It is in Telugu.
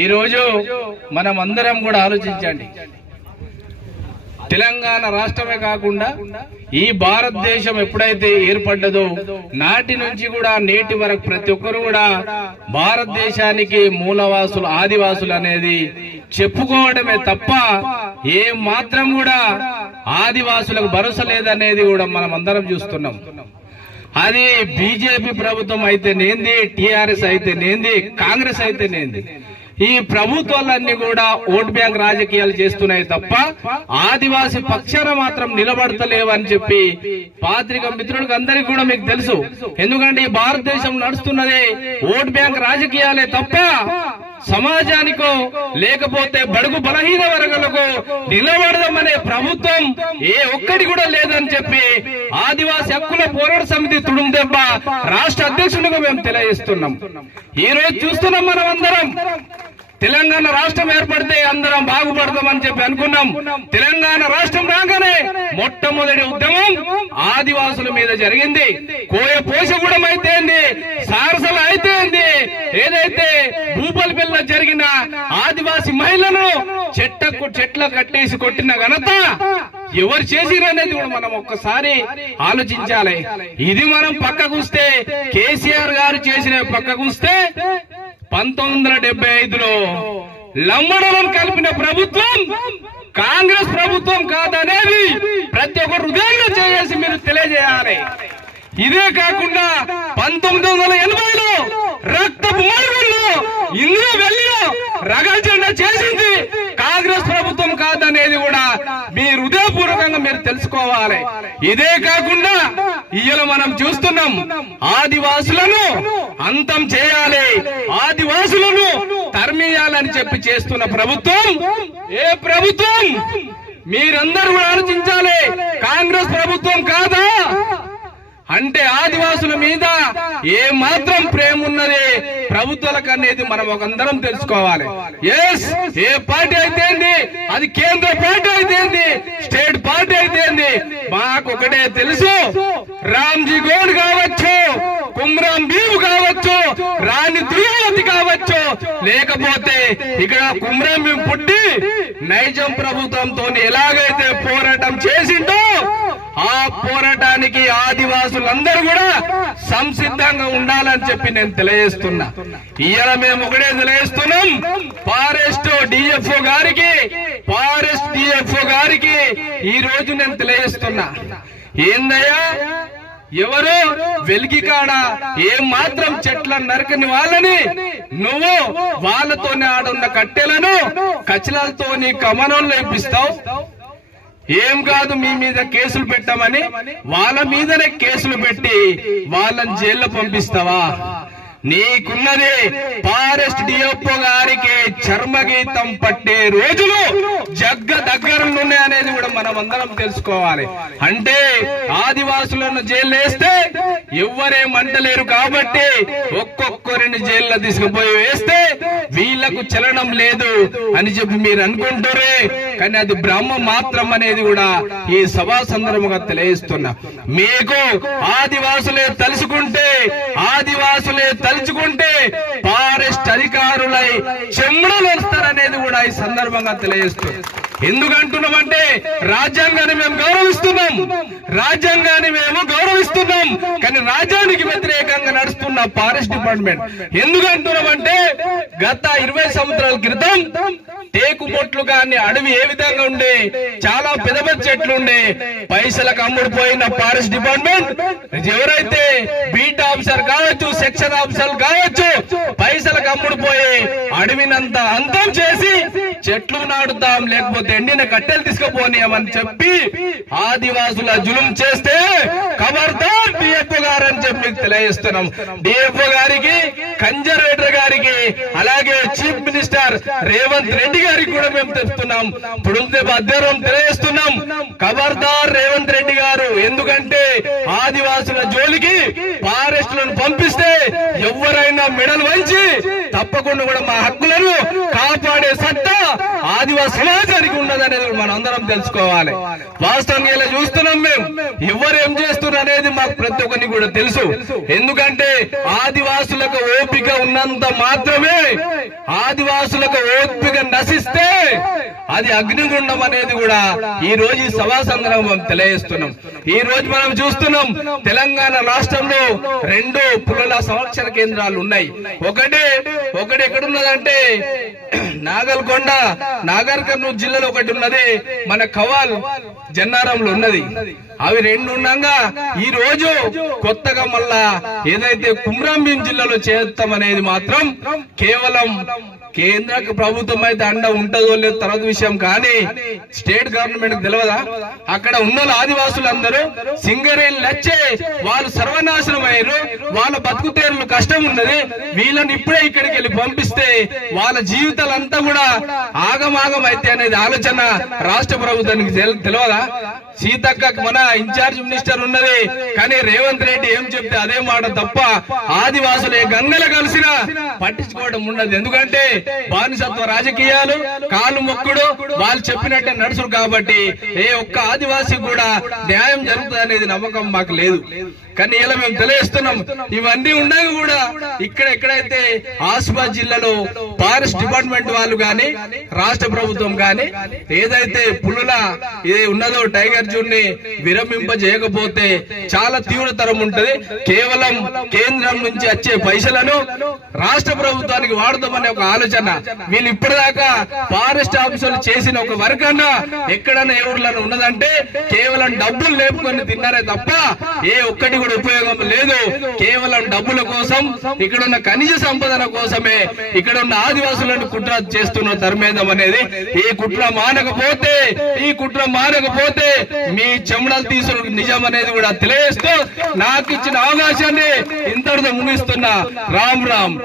ఈరోజు మనం అందరం కూడా ఆలోచించండి. తెలంగాణ రాష్ట్రమే కాకుండా ఈ భారతదేశం ఎప్పుడైతే ఏర్పడ్డదో నాటి నుంచి కూడా నేటి వరకు ప్రతి ఒక్కరు కూడా భారతదేశానికి మూలవాసులు ఆదివాసులు అనేది చెప్పుకోవడమే తప్ప ఏ మాత్రం కూడా ఆదివాసులకు భరోసా లేదనేది కూడా మనం అందరం చూస్తున్నాం. అది బీజేపీ ప్రభుత్వం అయితేనేంది, టీఆర్ఎస్ అయితేనేంది, కాంగ్రెస్ అయితేనేంది, ఈ ప్రభుత్వాలన్నీ కూడా ఓట్ బ్యాంక్ రాజకీయాలు చేస్తున్నాయి తప్ప ఆదివాసి పక్షాన మాత్రం నిలబడతలేవని చెప్పి పాత్రిక మిత్రులకు అందరికీ కూడా మీకు తెలుసు. ఎందుకంటే ఈ భారతదేశం నడుస్తున్నదే ఓట్ బ్యాంక్ రాజకీయాలే తప్ప సమాజానికో లేకపోతే బడుగు బలహీన వర్గాలకు నిలబడదామనే ప్రభుత్వం ఏ ఒక్కటి కూడా లేదని చెప్పి ఆదివాసి హక్కుల పోరాట సమితి తుడుందెబ్బ రాష్ట్ర అధ్యక్షునిగా మేము తెలియజేస్తున్నాం. ఈ రోజు చూస్తున్నాం మనం అందరం తెలంగాణ రాష్ట్రం ఏర్పడితే అందరం బాగుపడదామని చెప్పి అనుకున్నాం. తెలంగాణ రాష్ట్రం రాగానే మొట్టమొదటి ఉద్యమం ఆదివాసుల మీద జరిగింది. కోయ పోషగూడెం అయితే సారసల అయితే ఏదైతే భూపాలపల్లిలో జరిగిన ఆదివాసి మహిళలను చెట్ల కట్టేసి కొట్టిన ఘనత ఎవరు చేసిరనేది కూడా మనం ఒక్కసారి ఆలోచించాలి. ఇది మనం పక్కకుస్తే కేసీఆర్ గారు చేసిన పక్కకుస్తే 1975లో లంబడలను కలిపిన ప్రభుత్వం కాంగ్రెస్ ప్రభుత్వం కాదనేది ప్రతి ఒక్కరు హృదయంగా చేసి మీరు తెలియజేయాలి. ఇదే కాకుండా 1980లో రక్తపు మార్గంలో ఇందులో వెళ్ళిన రగల జెండా చేసింది కాంగ్రెస్ ప్రభుత్వం కాదనేది కూడా మీ హృదయపూర్వకంగా మీరు తెలుసుకోవాలి. ఇదే కాకుండా ఇవాళ మనం చూస్తున్నాం ఆదివాసులను అంతం చేయాలి, ఆదివాసులను తరిమేయాలని చెప్పి చేస్తున్న ప్రభుత్వం ఏ ప్రభుత్వం? మీరందరూ కూడా ఆలోచించాలి. కాంగ్రెస్ ప్రభుత్వం కాదా? అంటే ఆదివాసుల మీద ఏ మాత్రం ప్రేమ ఉన్నది ప్రభుత్వాలకు అనేది మనం ఒకందరం తెలుసుకోవాలి. ఎస్, ఏ పార్టీ అయితే అది కేంద్ర పార్టీ అయితే స్టేట్ పార్టీ అయితే మాకు ఒకటే తెలుసు. రామ్జీ గోడ్ కావచ్చు, కుమ్రాం భీమ్ కావచ్చు, రాణి దుర్గావతి కావచ్చు, లేకపోతే ఇక్కడ కుమ్రాం భీమ్ పుట్టి నైజాం ప్రభుత్వంతో ఎలాగైతే పోరాటం చేసిండో ఆ పోరాటానికి ఆదివాసులందరూ కూడా సంసిద్ధంగా ఉండాలని చెప్పి నేను తెలియజేస్తున్నా. ఇవాళ మేము ఒకటే తెలియజేస్తున్నాం, ఫారెస్ట్ డిఎఫ్ఓ గారికి ఈ రోజు నేను తెలియజేస్తున్నా, ఏందయ్యా ఎవరు వెలిగి కాడ ఏ మాత్రం చెట్లను నరకని వాళ్ళని నువ్వు వాళ్ళతోనే ఆడున్న కట్టెలను కచలతోని కమనంలో ఇప్పిస్తావు. ఏం కాదు మీ మీద కేసులు పెట్టామని వాళ్ళ మీదనే కేసులు పెట్టి వాళ్ళని జైల్లో పంపిస్తావా? నీకున్నది ఫారెస్ట్ డిఎఫ్ఓ గారికి చర్మగీతం పట్టే రోజులు దగ్గరలోనే అనేది కూడా మనం అందరం తెలుసుకోవాలి. అంటే ఆదివాసులను జైలు వేస్తే ఎవ్వరేమంటలేరు కాబట్టి ఒక్కొక్కరిని జైల్లో తీసుకుపోయి వేస్తే వీళ్లకు చలనం లేదు అని చెప్పి మీరు అనుకుంటారే, కానీ అది బ్రహ్మ మాత్రం అనేది కూడా ఈ సభా సందర్భంగా తెలియజేస్తున్నా. మీకు ఆదివాసులే తలుచుకుంటే ఫారెస్ట్ అధికారులై చెమ్మడలు వస్తారనేది కూడా ఈ సందర్భంగా తెలియజేస్తుంది. ఎందుకంటున్నామంటే రాజ్యాంగాన్ని మేము గౌరవిస్తున్నాం, కానీ రాజ్యానికి వ్యతిరేకంగా నడుస్తున్న ఫారెస్ట్ డిపార్ట్మెంట్ ఎందుకంటున్నామంటే గత 20 సంవత్సరాల క్రితం టేకు బొట్లు కానీ అడవి ఏ విధంగా ఉండే, చాలా పెద్ద పెద్ద చెట్లు ఉండే, పైసలకు అమ్ముడుపోయిన ఫారెస్ట్ డిపార్ట్మెంట్ ఎవరైతే బీట్ ఆఫీసర్ కావచ్చు, సెక్షన్ ఆఫీసర్ కావచ్చు, పైసలకు అమ్ముడుపోయి అడవినంత అంతం చేసి చెట్లు నాటుతాం లేకపోతే ఎండిన కట్టెలు తీసుకుపోనియమని చెప్పి ఆదివాసుల జులుం చేస్తే ఖబర్దార్ డిఎఫ్ఓ గారు అని చెప్పి తెలియజేస్తున్నాం. డిఎఫ్ఓ గారికి, కన్జర్వేటర్ గారికి, అలాగే చీఫ్ మినిస్టర్ రేవంత్ రెడ్డి గారికి కూడా మేము చెప్తున్నాం, అధ్యయనం తెలియజేస్తున్నాం. ఖబర్దార్ రేవంత్ రెడ్డి గారు, ఎందుకంటే ఆదివాసుల జోలికి ఫారెస్ట్లను పంపిస్తే ఎవరైనా మెడలు వంచి తప్పకుండా కూడా మా హక్కులను కాపాడే సత్తా ఆదివాసి సమాజానికి ఉన్నదనేది మనం అందరం తెలుసుకోవాలి. వాస్తవంగా ఇలా చూస్తున్నాం, మేము ఎవరు ఏం చేస్తున్నారు అనేది మాకు ప్రతి ఒక్కరికి కూడా తెలుసు. ఎందుకంటే ఆదివాసులకు ఓపిక ఉన్నంత మాత్రమే, ఆదివాసులకు ఓపిక నశిస్తే అది అగ్నిగుండం అనేది కూడా ఈ రోజు ఈ సభా సందర్భం తెలియజేస్తున్నాం. ఈ రోజు మనం చూస్తున్నాం తెలంగాణ రాష్ట్రంలో 2 పులుల సంరక్షణ కేంద్రాలు ఉన్నాయి. ఒకటి ఎక్కడున్నదంటే నాగల్కొండ, నాగర్ కర్నూలు జిల్లాలో ఒకటి ఉన్నది, మన కవాల్ జన్నారంలో ఉన్నది. అవి 2 ఉండగా ఈ రోజు కొత్తగా మళ్ళా ఏదైతే కుమ్రంభీం జిల్లాలో చేస్తామనేది మాత్రం కేవలం కేంద్ర ప్రభుత్వం అయితే అండ ఉంటుందో లేదు తర్వాత విషయం, కానీ స్టేట్ గవర్నమెంట్ తెలియదా? అక్కడ ఉన్న ఆదివాసులందరూ సింగరేణి నచ్చే వాళ్ళు సర్వనాశనం అయ్యారు, వాళ్ళ బతుకుతేరులు కష్టం ఉన్నది. వీళ్ళని ఇప్పుడే ఇక్కడికి వెళ్ళి పంపిస్తే వాళ్ళ జీవితాలంతా కూడా ఆగమాగం అయితే అనేది ఆలోచన రాష్ట్ర ప్రభుత్వానికి తెలియదా? సీతక్క మన ఇన్ఛార్జ్ మినిస్టర్ ఉన్నది, కానీ రేవంత్ రెడ్డి ఏం చెప్తే అదే మాట తప్ప ఆదివాసులు ఏ గంగలు కలిసినా పట్టించుకోవడం ఉండదు. ఎందుకంటే బానిసత్వ రాజకీయాలు, కాలు మొక్కుడు, వాళ్ళు చెప్పినట్టే నడుచురు కాబట్టి ఏ ఒక్క ఆదివాసి కూడా న్యాయం జరుగుతుంది అనేది నమ్మకం మాకు లేదు. కానీ ఇలా మేము తెలియజేస్తున్నాం. ఇవన్నీ ఉండగా కూడా ఎక్కడైతే ఆసిఫాబాద్ జిల్లాలో ఫారెస్ట్ డిపార్ట్మెంట్ వాళ్ళు గాని రాష్ట్ర ప్రభుత్వం గాని ఏదైతే పులుల ఉన్నదో టైగర్ జూన్ ని విరమింపజేయకపోతే చాలా తీవ్రతరం ఉంటది. కేవలం కేంద్రం నుంచి వచ్చే పైసలను రాష్ట్ర ప్రభుత్వానికి వాడదామనే ఒక ఆలోచన. వీళ్ళు ఇప్పటిదాకా ఫారెస్ట్ ఆఫీసర్లు చేసిన ఒక వర్క్ అన్నా ఎక్కడన్నా ఏ ఊర్లను ఉన్నదంటే కేవలం డబ్బులు లేపుకొని తిన్నారే తప్ప ఏ ఒక్కటి కూడా ఉపయోగం లేదు. కేవలం డబ్బుల కోసం, ఇక్కడున్న ఖనిజ సంపదన కోసమే ఇక్కడ ఉన్న ఆదివాసులను కుట్ర చేస్తున్న తరమేదం అనేది ఈ కుట్ర మానకపోతే మీ చెమడలు తీసుడు నిజం అనేది కూడా తెలియజేస్తూ నాకు ఇచ్చిన అవకాశాన్ని ఇంతటితో ముగిస్తున్నా. రామ్ రామ్.